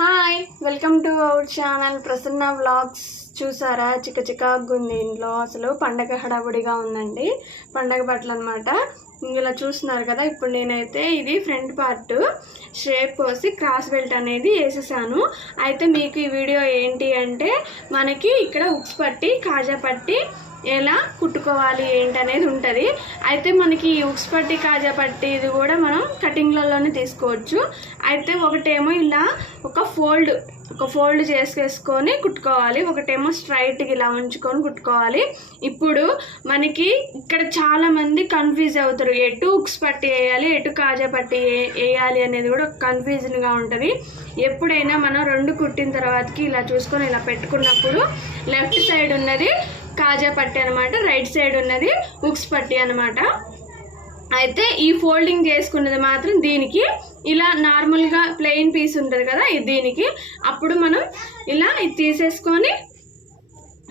Hi, welcome to our channel Prasanna vlogs. చూసారా చికాగ్గా ఉంది ఇంట్లో. అసలు పండగ హడావుడిగా ఉందండి. పండగ బట్టలు అనమాట. ఇలా చూస్తున్నారు కదా. ఇప్పుడు నేనైతే ఇది ఫ్రంట్ పార్ట్ షేప్ పోసి క్రాస్ బెల్ట్ అనేది వేసేసాను. అయితే మీకు ఈ వీడియో ఏంటి అంటే మనకి ఇక్కడ ఉక్స్ పట్టి కాజా పట్టి ఎలా కుట్టుకోవాలి ఏంటి అనేది ఉంటుంది. అయితే మనకి ఈ ఉక్స్ పట్టి కాజా పట్టి ఇది కూడా మనం కటింగ్లలోనే తీసుకోవచ్చు. అయితే ఒకటేమో ఇలా ఒక ఫోల్డ్ చేసేసుకొని కుట్టుకోవాలి, ఒకటేమో స్ట్రైట్గా ఇలా ఉంచుకొని కుట్టుకోవాలి. ఇప్పుడు మనకి ఇక్కడ చాలామంది కన్ఫ్యూజ్ అవుతారు, ఎటు ఉక్స్ పట్టి వేయాలి ఎటు కాజా పట్టి వేయాలి అనేది కూడా కన్ఫ్యూజన్గా ఉంటుంది. ఎప్పుడైనా మనం రెండు కుట్టిన తర్వాతకి ఇలా చూసుకొని ఇలా పెట్టుకున్నప్పుడు లెఫ్ట్ సైడ్ ఉన్నది కాజా పట్టి అనమాట, రైట్ సైడ్ ఉన్నది ఉక్స్ పట్టి అనమాట. అయితే ఈ ఫోల్డింగ్ చేసుకున్నది మాత్రం దీనికి ఇలా నార్మల్గా ప్లెయిన్ పీస్ ఉంటుంది కదా దీనికి. అప్పుడు మనం ఇలా ఇది తీసేసుకొని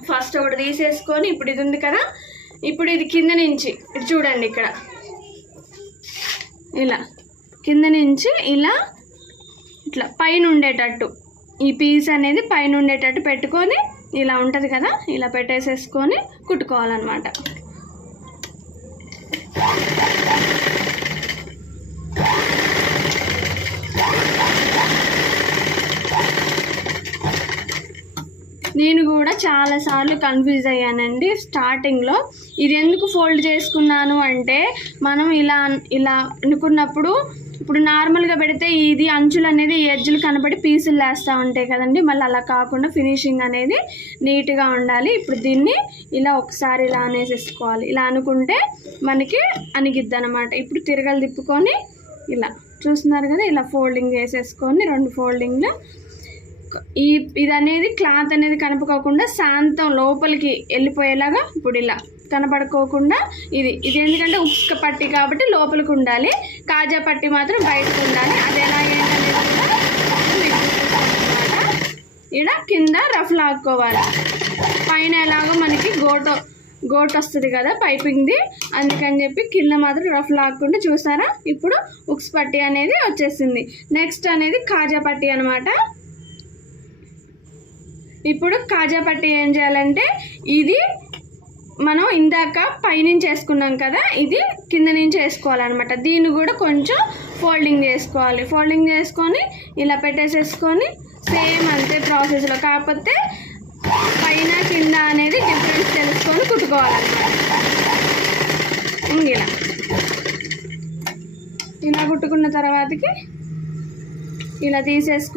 ఫస్ట్ ఒకటి తీసేసుకొని ఇప్పుడు ఇది ఉంది కదా, ఇప్పుడు ఇది కింద నుంచి ఇది చూడండి, ఇక్కడ ఇలా కింద నుంచి ఇలా ఇట్లా పైన ఉండేటట్టు ఈ పీస్ అనేది పైన ఉండేటట్టు పెట్టుకొని ఇలా ఉంటుంది కదా, ఇలా పెట్టేసేసుకొని కుట్టుకోవాలన్నమాట. నేను కూడా చాలాసార్లు కన్ఫ్యూజ్ అయ్యానండి స్టార్టింగ్లో. ఇది ఎందుకు ఫోల్డ్ చేసుకున్నాను అంటే మనం ఇలా అనుకున్నప్పుడు ఇప్పుడు నార్మల్గా పెడితే ఇది అంచులు అనేది ఈ ఎడ్జులు కనబడి పీసులు వేస్తూ ఉంటాయి కదండి. మళ్ళీ అలా కాకుండా ఫినిషింగ్ అనేది నీట్గా ఉండాలి. ఇప్పుడు దీన్ని ఇలా ఒకసారి ఇలా అనేసేసుకోవాలి. ఇలా అనుకుంటే మనకి అణిగిద్ది అనమాట. ఇప్పుడు తిరగలు తిప్పుకొని ఇలా చూస్తున్నారు కదా, ఇలా ఫోల్డింగ్ వేసేసుకొని రెండు ఫోల్డింగ్లు ఇది అనేది క్లాత్ అనేది కనపకోకుండా శాంతం లోపలికి వెళ్ళిపోయేలాగా ఇప్పుడు ఇలా కనపడుకోకుండా ఇది ఎందుకంటే ఉక్స్ పట్టి కాబట్టి లోపలికి ఉండాలి, కాజా పట్టి మాత్రం బయటకు ఉండాలి. అది ఎలా ఏంటనేది కూడా ఇలా కింద రఫ్ లాక్కోవాలి. పైన ఎలాగో మనకి గోట్ వస్తుంది కదా పైపింగ్ది, అందుకని చెప్పి కింద మాత్రం రఫ్ లాక్కుంటే చూసారా ఇప్పుడు ఉక్స్ పట్టి అనేది వచ్చేసింది. నెక్స్ట్ అనేది కాజా పట్టి అనమాట. ఇప్పుడు కాజా పట్టి ఏం చేయాలంటే ఇది మనం ఇందాక పైనుంచి వేసుకున్నాం కదా, ఇది కింద నుంచి వేసుకోవాలన్నమాట. దీన్ని కూడా కొంచెం ఫోల్డింగ్ చేసుకోవాలి. ఫోల్డింగ్ చేసుకొని ఇలా పెట్టేసేసుకొని సేమ్ అంతే ప్రాసెస్లో, కాకపోతే పైన కింద అనేది డిఫరెన్స్ తెలుసుకొని కుట్టుకోవాలన్నమాట. ఇలా కుట్టుకున్న తర్వాతకి ఇలా తీసేసుకుంటే